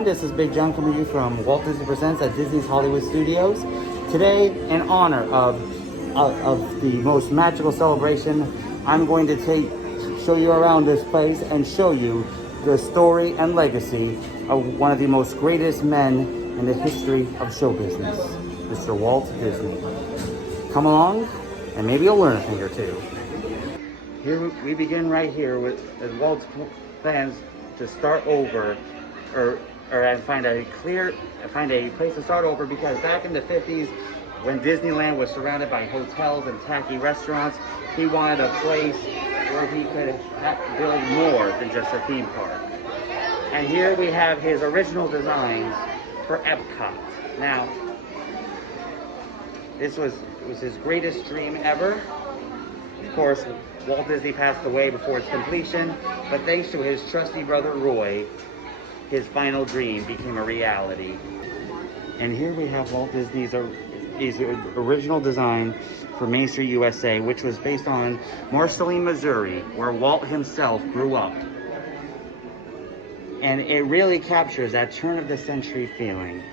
everyone, this is Big John coming to you from Walt Disney Presents at Disney's Hollywood Studios. Today, in honor of the most magical celebration, I'm going to show you around this place and show you the story and legacy of one of the most greatest men in the history of show business, Mr. Walt Disney. Come along, and maybe you'll learn a thing or two. Here we begin right here with Walt's plans to start over, or find a place to start over, because back in the 50s, when Disneyland was surrounded by hotels and tacky restaurants, he wanted a place where he could build more than just a theme park. And here we have his original designs for Epcot. Now, this was his greatest dream ever. Of course, Walt Disney passed away before its completion, but thanks to his trusty brother Roy, his final dream became a reality. And here we have Walt Disney's original design for Maestro USA, which was based on Marceline, Missouri, where Walt himself grew up. And it really captures that turn-of-the-century feeling.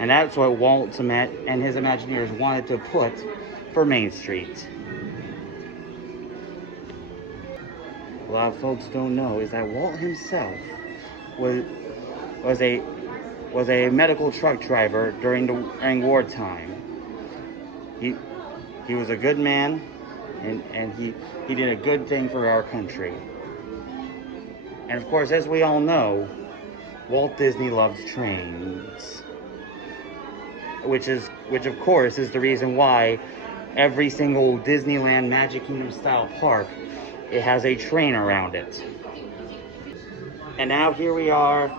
And that's what Walt and his Imagineers wanted to put for Main Street. A lot of folks don't know is that Walt himself was a medical truck driver during wartime. He was a good man, and he did a good thing for our country. And of course, as we all know, Walt Disney loves trains, which of course is the reason why every single Disneyland Magic Kingdom style park, it has a train around it. And now here we are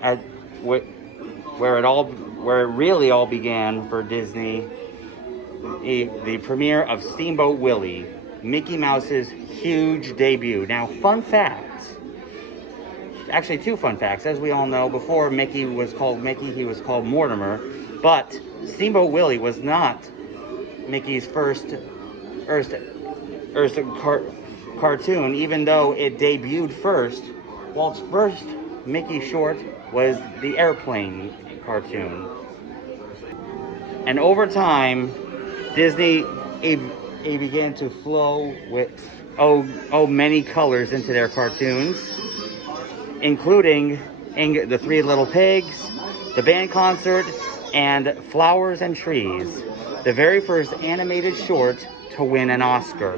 at where it really all began for Disney, the premiere of Steamboat Willie, Mickey Mouse's huge debut. Now, fun fact, actually two fun facts. As we all know, before Mickey was called Mickey, he was called Mortimer, but Steamboat Willie was not Mickey's first cartoon, even though it debuted first. Walt's first Mickey short was the airplane cartoon. And over time, Disney began to flow with many colors into their cartoons, including the Three Little Pigs, the band concert, and Flowers and Trees, the very first animated short to win an Oscar.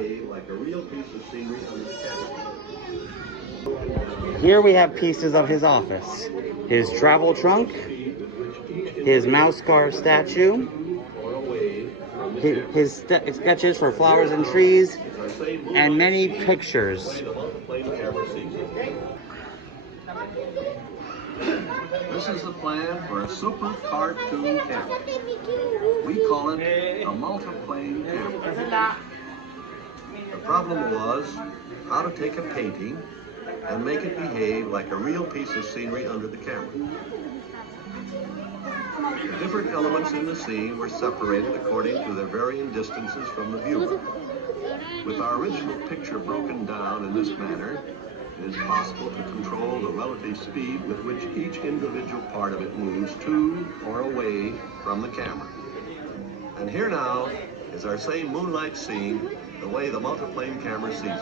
Here we have pieces of his office, his travel trunk, his mouse car statue, his sketches for Flowers and Trees, and many pictures. This is the plan for a super cartoon camera. We call it a multiplane camera. The problem was how to take a painting and make it behave like a real piece of scenery under the camera. The different elements in the scene were separated according to their varying distances from the viewer. With our original picture broken down in this manner, it is possible to control the relative speed with which each individual part of it moves to or away from the camera. And here now is our same moonlight scene, the way the multiplane camera sees it.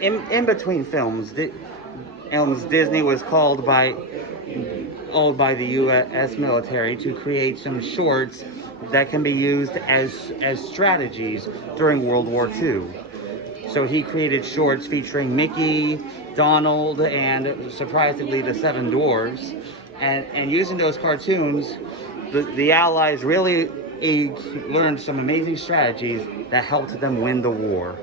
In between films, Disney was called by the U.S. military to create some shorts that can be used as strategies during World War II. So he created shorts featuring Mickey, Donald, and surprisingly the Seven Dwarfs. And using those cartoons, the Allies really learned some amazing strategies that helped them win the war.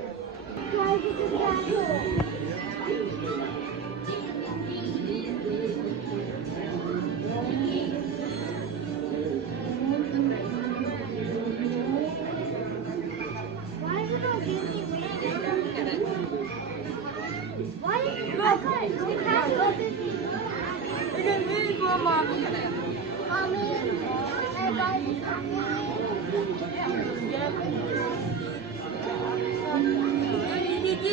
A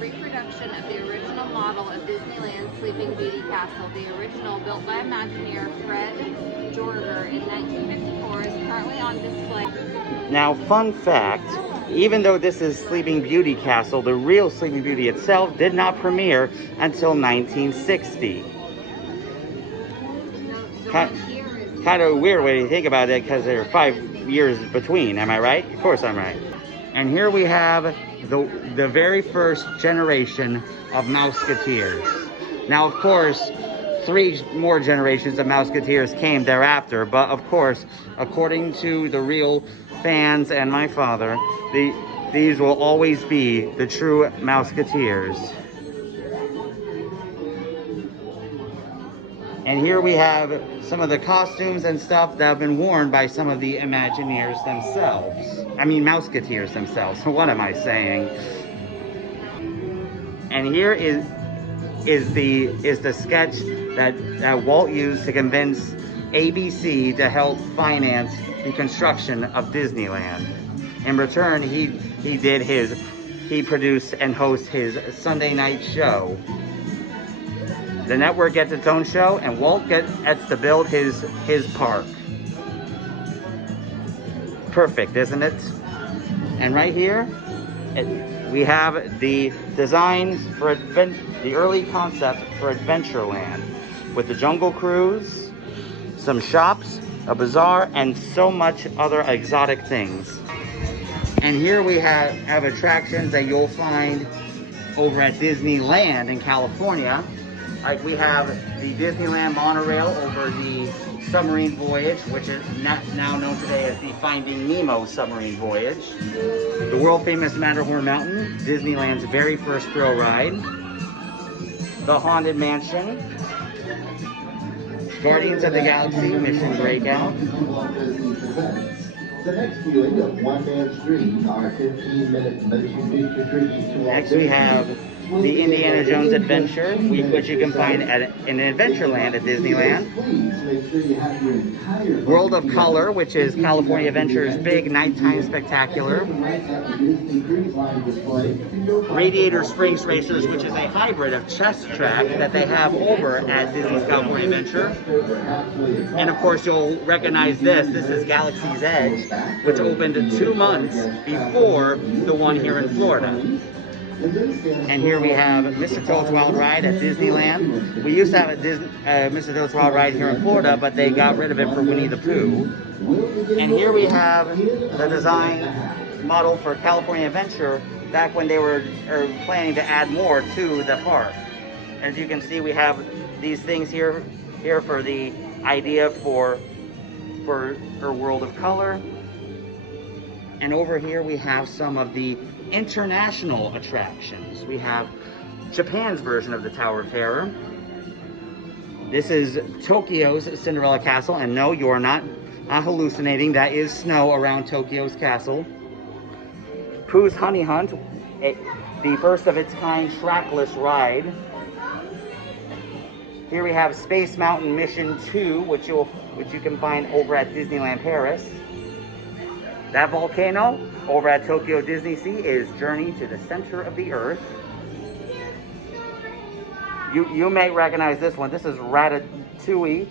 reproduction of the original model of Disneyland's Sleeping Beauty Castle. The original, built by Imagineer Fred Jorger in 1954, is currently on display. Now, fun fact, even though this is Sleeping Beauty Castle, the real Sleeping Beauty itself did not premiere until 1960. Kind of a weird way to think about it, because there are 5 years between, am I right? Of course I'm right. And here we have the very first generation of Mouseketeers. Now, of course, 3 more generations of Mouseketeers came thereafter, but of course, according to the real fans and my father, these will always be the true Mouseketeers. And here we have some of the costumes and stuff that have been worn by some of the Imagineers themselves. I mean, Mouseketeers themselves. What am I saying? And here is the sketch that Walt used to convince ABC to help finance the construction of Disneyland. In return, he produced and hosts his Sunday night show. The network gets its own show, and Walt gets to build his park. Perfect, isn't it? And right here, we have the designs for the early concept for Adventureland, with the Jungle Cruise, some shops, a bazaar, and so much other exotic things. And here we have attractions that you'll find over at Disneyland in California. Like we have the Disneyland monorail over the submarine voyage, which is now known today as the Finding Nemo submarine voyage. The world famous Matterhorn Mountain, Disneyland's very first thrill ride. The Haunted Mansion. Guardians of the Galaxy Mission Breakout. The next viewing of One Man's Dream, our 15-minute motion picture tribute to Next we have the Indiana Jones Adventure, which you can find in Adventureland at Disneyland. World of Color, which is California Adventure's big nighttime spectacular. Radiator Springs Racers, which is a hybrid of Chess Track that they have over at Disney's California Adventure. And of course you'll recognize this. This is Galaxy's Edge, which opened 2 months before the one here in Florida. And here we have Mr. Toad's Wild Ride at Disneyland. We used to have a Mr. Toad's Wild Ride here in Florida, but they got rid of it for Winnie the Pooh. And here we have the design model for California Adventure back when they were planning to add more to the park. As you can see, we have these things here for the idea for her World of Color. And over here we have some of the international attractions. We have Japan's version of the Tower of Terror. This is Tokyo's Cinderella Castle, and no, you are not hallucinating. That is snow around Tokyo's castle. Pooh's Honey Hunt, the first of its kind trackless ride. Here we have Space Mountain Mission 2, which you can find over at Disneyland Paris. That volcano over at Tokyo Disney Sea is Journey to the Center of the Earth. You may recognize this one. This is Ratatouille.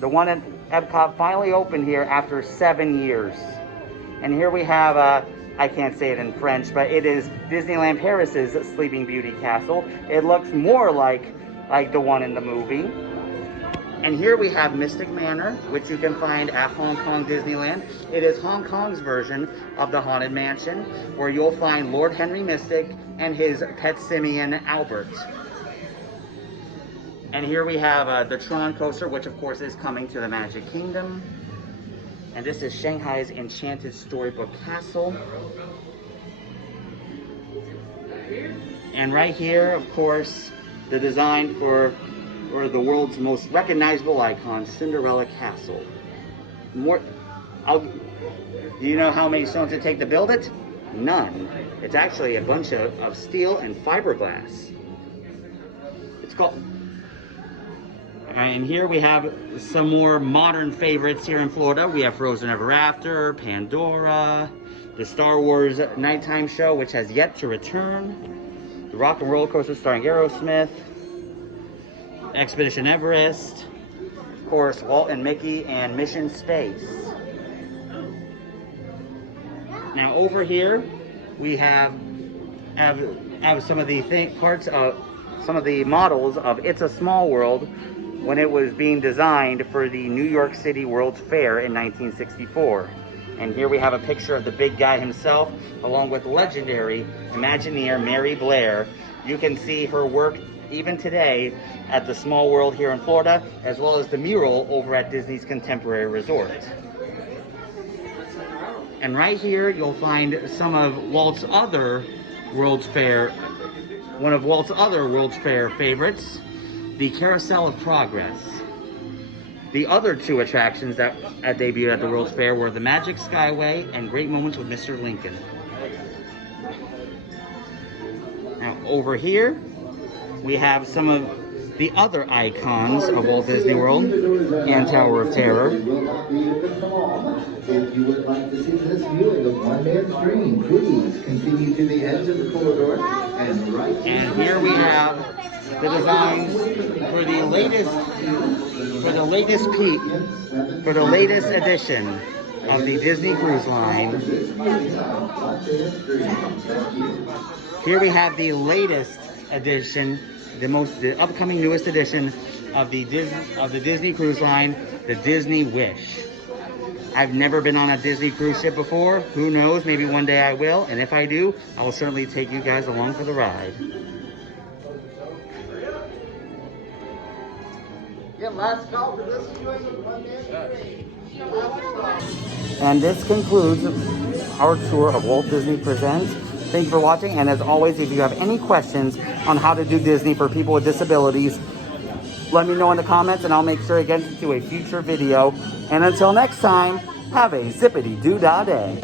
The one at Epcot finally opened here after 7 years. And here we have, I can't say it in French, but it is Disneyland Paris's Sleeping Beauty Castle. It looks more like the one in the movie. And here we have Mystic Manor, which you can find at Hong Kong Disneyland. It is Hong Kong's version of the Haunted Mansion, where you'll find Lord Henry Mystic and his pet simian, Albert. And here we have the Tron coaster, which of course is coming to the Magic Kingdom. And this is Shanghai's Enchanted Storybook Castle. And right here, of course, the design for the world's most recognizable icon, Cinderella Castle. Do you know how many stones it takes to build it? None. It's actually a bunch of steel and fiberglass. It's called. And here we have some more modern favorites here in Florida. We have Frozen Ever After, Pandora, the Star Wars nighttime show, which has yet to return, the Rock and Roller Coaster starring Aerosmith, Expedition Everest, of course, Walt and Mickey and Mission Space. Now over here, we have some of the parts of some of the models of It's a Small World when it was being designed for the New York City World's Fair in 1964. And here we have a picture of the big guy himself, along with legendary Imagineer Mary Blair. You can see her work even today at the Small World here in Florida, as well as the mural over at Disney's Contemporary Resort. And right here, you'll find some of Walt's other World's Fair, one of Walt's other World's Fair favorites, the Carousel of Progress. The other two attractions that debuted at the World's Fair were the Magic Skyway and Great Moments with Mr. Lincoln. Now over here, we have some of the other icons of Walt Disney World and Tower of Terror. If you would like to see this viewing of One Man's Dream, please continue to the edge of the corridor and right. And here we have the designs for the latest edition of the Disney Cruise Line. Here we have the latest edition, the upcoming newest edition of the Disney Cruise Line, the Disney Wish. I've never been on a Disney cruise ship before. Who knows? Maybe one day I will. And if I do, I will certainly take you guys along for the ride. Last call for this viewing of One Man's Dream. And this concludes our tour of Walt Disney Presents. Thank you for watching, and as always, if you have any questions on how to do Disney for people with disabilities, let me know in the comments and I'll make sure it gets into a future video. And until next time, have a zippity-doo-dah day.